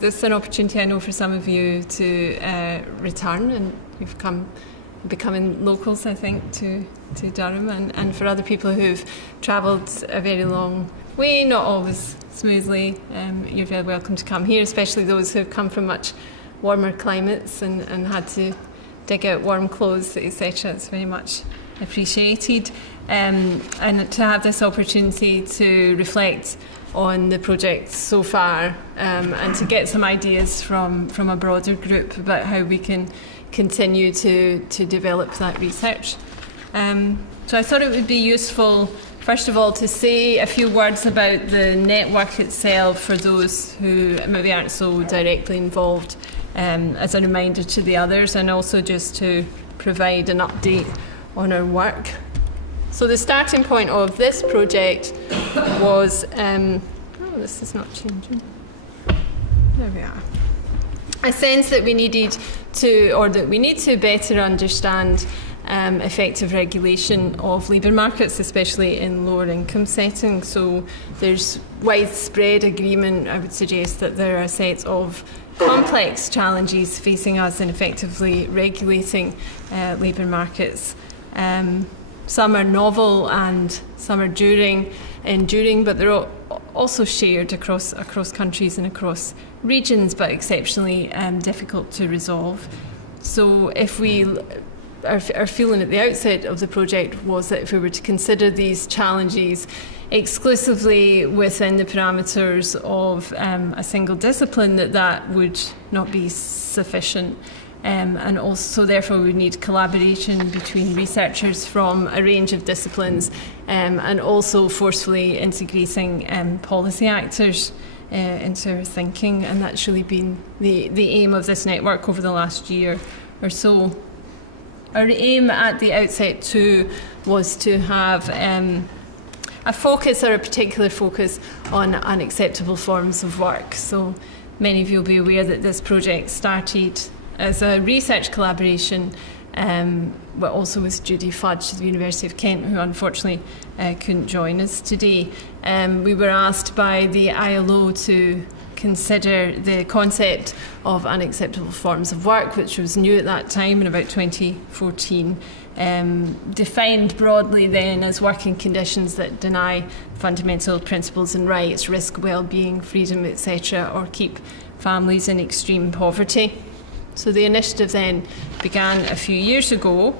this is an opportunity, I know, for some of you to return, and you've becoming locals, I think, to Durham, and for other people who've travelled a very long way, not always smoothly, you're very welcome to come here, especially those who've come from much warmer climates and had to dig out warm clothes, etc. It's very much appreciated, and to have this opportunity to reflect on the project so far, and to get some ideas from a broader group about how we can continue to develop that research. So I thought it would be useful, first of all, to say a few words about the network itself for those who maybe aren't so directly involved, as a reminder to the others, and also just to provide an update on our work. So the starting point of this project was, this is not changing. There we are. I sense that we need to better understand effective regulation of labour markets, especially in lower income settings. So there's widespread agreement, I would suggest, that there are a set of complex challenges facing us in effectively regulating labour markets. Some are novel and some are enduring, but they're also shared across countries and across regions, but exceptionally difficult to resolve. So if our feeling at the outset of the project was that if we were to consider these challenges exclusively within the parameters of a single discipline, that would not be sufficient. And also, therefore, we need collaboration between researchers from a range of disciplines, and also forcefully integrating policy actors into our thinking. And that's really been the aim of this network over the last year or so. Our aim at the outset, too, was to have a focus, or a particular focus, on unacceptable forms of work. So many of you will be aware that this project started as a research collaboration, but also with Judy Fudge of the University of Kent, who unfortunately couldn't join us today. We were asked by the ILO to consider the concept of unacceptable forms of work, which was new at that time in about 2014, defined broadly then as working conditions that deny fundamental principles and rights, risk well-being, freedom, etc., or keep families in extreme poverty. So the initiative then began a few years ago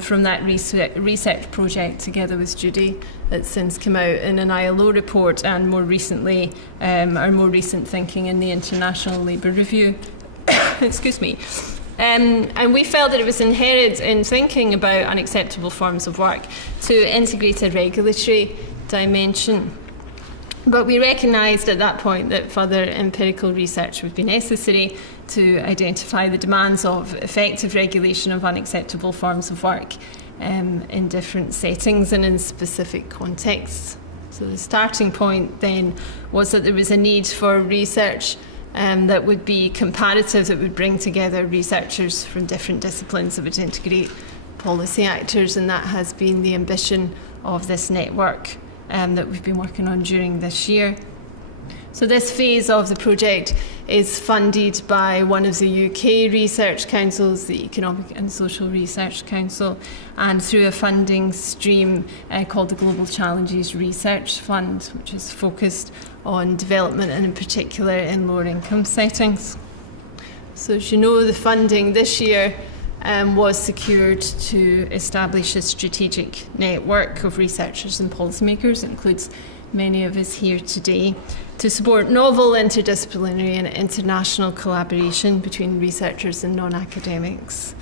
from that research project together with Judy that's since come out in an ILO report, and more recently our more recent thinking in the International Labour Review. Excuse me. And we felt that it was inherent in thinking about unacceptable forms of work to integrate a regulatory dimension. But we recognised at that point that further empirical research would be necessary to identify the demands of effective regulation of unacceptable forms of work in different settings and in specific contexts. So the starting point then was that there was a need for research that would be comparative, that would bring together researchers from different disciplines, that would integrate policy actors, and that has been the ambition of this network that we've been working on during this year. So this phase of the project is funded by one of the UK research councils, the Economic and Social Research Council, and through a funding stream called the Global Challenges Research Fund, which is focused on development and in particular in lower income settings. So as you know, the funding this year was secured to establish a strategic network of researchers and policymakers. It includes many of us here today, to support novel interdisciplinary and international collaboration between researchers and non-academics.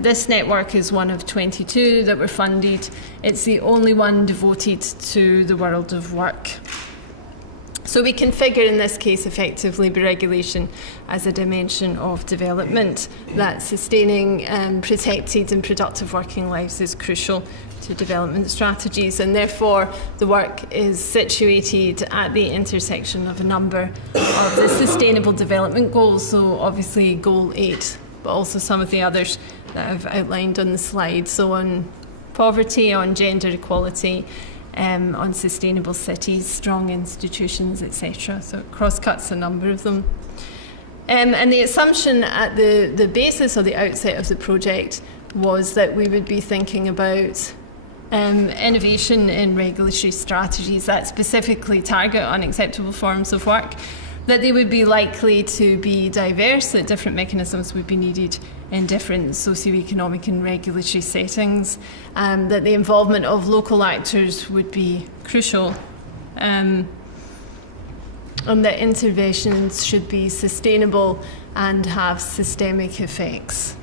This network is one of 22 that were funded. It's the only one devoted to the world of work. So we configure, in this case, effective labour regulation as a dimension of development, that sustaining protected and productive working lives is crucial to development strategies, and therefore the work is situated at the intersection of a number of the Sustainable Development Goals, so obviously Goal 8, but also some of the others that I've outlined on the slide, so on poverty, on gender equality, on sustainable cities, strong institutions, etc. So it cross-cuts a number of them. And the assumption at the basis or the outset of the project was that we would be thinking about innovation in regulatory strategies that specifically target unacceptable forms of work, that they would be likely to be diverse, that different mechanisms would be needed in different socioeconomic and regulatory settings, that the involvement of local actors would be crucial, and that interventions should be sustainable and have systemic effects.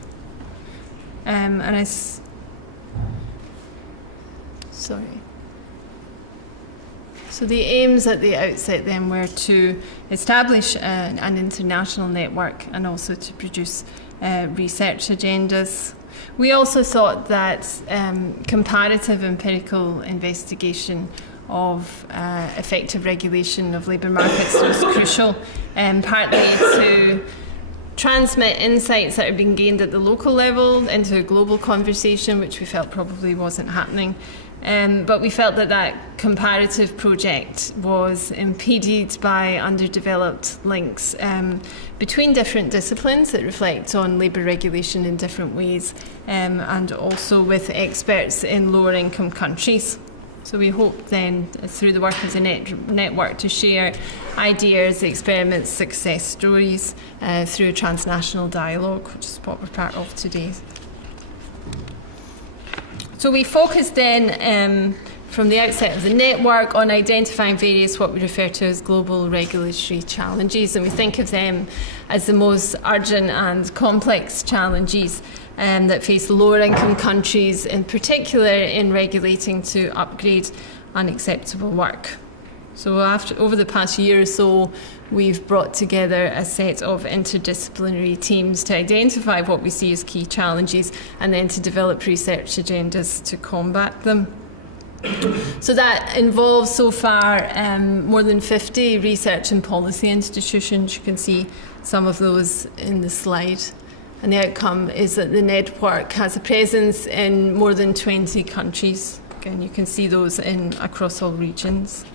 So the aims at the outset then were to establish an international network and also to produce research agendas. We also thought that comparative empirical investigation of effective regulation of labour markets was crucial, partly to transmit insights that had been gained at the local level into a global conversation, which we felt probably wasn't happening. But we felt that comparative project was impeded by underdeveloped links between different disciplines that reflect on labour regulation in different ways, and also with experts in lower income countries. So we hope then, through the work of the network, to share ideas, experiments, success stories through a transnational dialogue, which is what we're part of today. So we focused then, from the outset of the network, on identifying various what we refer to as global regulatory challenges, and we think of them as the most urgent and complex challenges that face lower income countries, in particular in regulating to upgrade unacceptable work. So over the past year or so, we've brought together a set of interdisciplinary teams to identify what we see as key challenges and then to develop research agendas to combat them. So that involves so far more than 50 research and policy institutions. You can see some of those in the slide. And the outcome is that the network has a presence in more than 20 countries. Again, you can see those across all regions.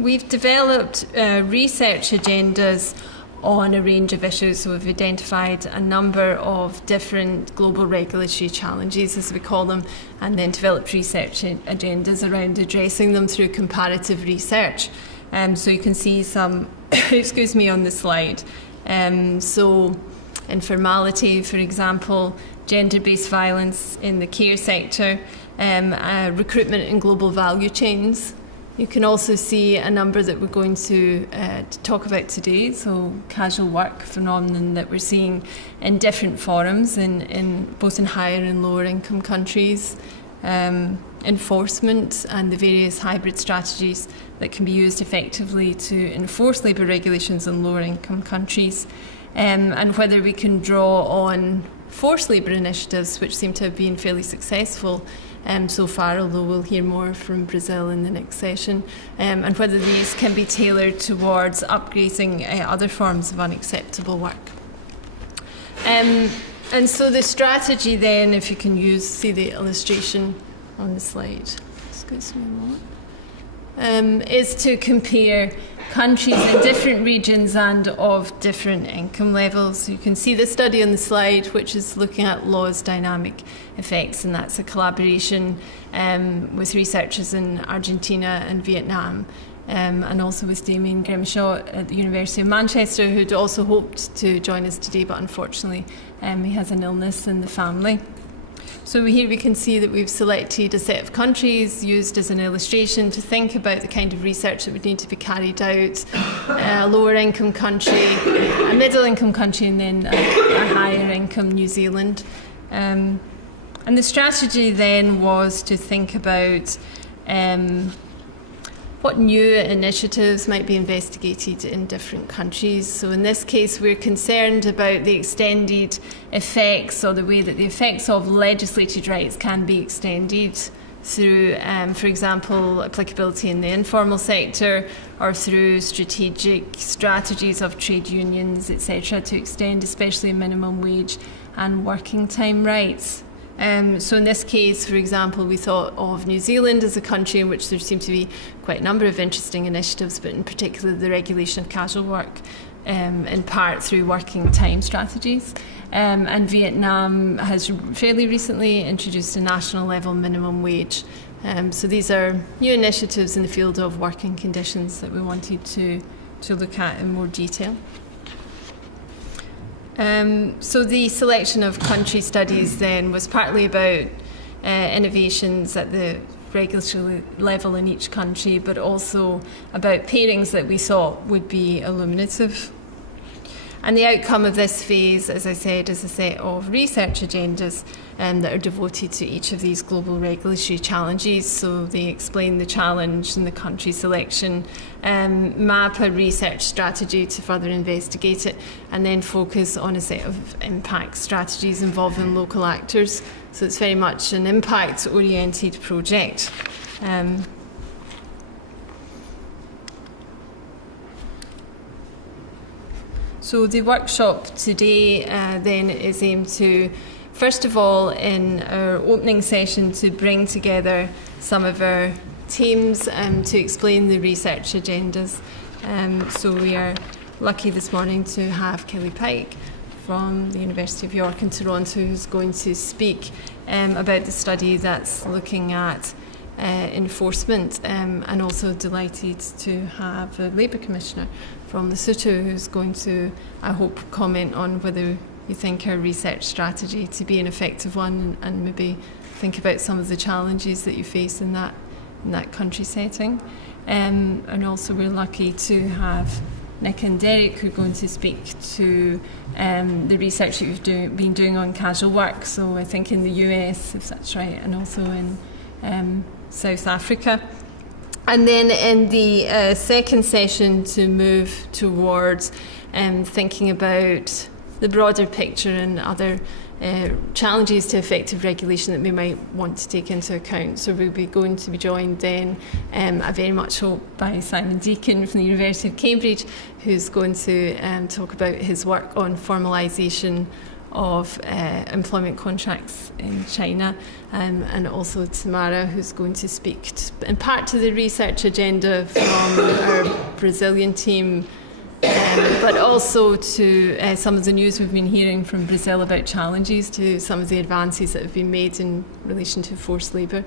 We've developed research agendas on a range of issues. So we've identified a number of different global regulatory challenges, as we call them, and then developed research agendas around addressing them through comparative research. So you can see some, on the slide. So informality, for example, gender-based violence in the care sector, recruitment in global value chains. You can also see a number that we're going to talk about today, so casual work phenomenon that we're seeing in different forums, both in higher and lower income countries, enforcement and the various hybrid strategies that can be used effectively to enforce labour regulations in lower income countries, and whether we can draw on forced labour initiatives, which seem to have been fairly successful so far, although we'll hear more from Brazil in the next session, and whether these can be tailored towards upgrading other forms of unacceptable work. And so the strategy then, if you can see the illustration on the slide, is to compare countries in different regions and of different income levels. You can see the study on the slide, which is looking at law's dynamic effects, and that's a collaboration with researchers in Argentina and Vietnam, and also with Damien Grimshaw at the University of Manchester, who'd also hoped to join us today, but unfortunately he has an illness in the family. So here we can see that we've selected a set of countries used as an illustration to think about the kind of research that would need to be carried out. A lower income country, a middle income country, and then a higher income New Zealand. And the strategy then was to think about what new initiatives might be investigated in different countries. So in this case, we're concerned about the extended effects, or the way that the effects of legislated rights can be extended through, for example, applicability in the informal sector, or through strategic strategies of trade unions, etc., to extend especially minimum wage and working time rights. So in this case, for example, we thought of New Zealand as a country in which there seem to be quite a number of interesting initiatives, but in particular the regulation of casual work, in part through working time strategies. And Vietnam has fairly recently introduced a national level minimum wage. So these are new initiatives in the field of working conditions that we wanted to look at in more detail. So the selection of country studies then was partly about innovations at the regulatory level in each country, but also about pairings that we thought would be illuminative. And the outcome of this phase, as I said, is a set of research agendas that are devoted to each of these global regulatory challenges. So they explain the challenge and the country selection, map a research strategy to further investigate it, and then focus on a set of impact strategies involving local actors. So it's very much an impact-oriented project. So the workshop today then is aimed to, first of all, in our opening session, to bring together some of our teams to explain the research agendas. So we are lucky this morning to have Kelly Pike from the University of York in Toronto, who's going to speak about the study that's looking at enforcement, and also delighted to have a Labour Commissioner from Lesotho who's going to, I hope, comment on whether you think our research strategy to be an effective one, and maybe think about some of the challenges that you face in that country setting. And also we're lucky to have Nick and Derek, who are going to speak to the research that you've been doing on casual work, so I think in the US, if that's right, and also in South Africa. And then in the second session, to move towards thinking about the broader picture and other challenges to effective regulation that we might want to take into account. So we'll be going to be joined then, I very much hope, by Simon Deacon from the University of Cambridge, who's going to talk about his work on formalisation of employment contracts in China, and also Tamara, who's going to speak in part to the research agenda from our Brazilian team, but also to some of the news we've been hearing from Brazil about challenges to some of the advances that have been made in relation to forced labour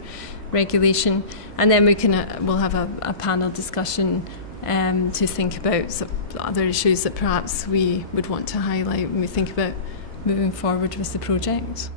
regulation. And then we'll have a panel discussion to think about some other issues that perhaps we would want to highlight when we think about moving forward with the project.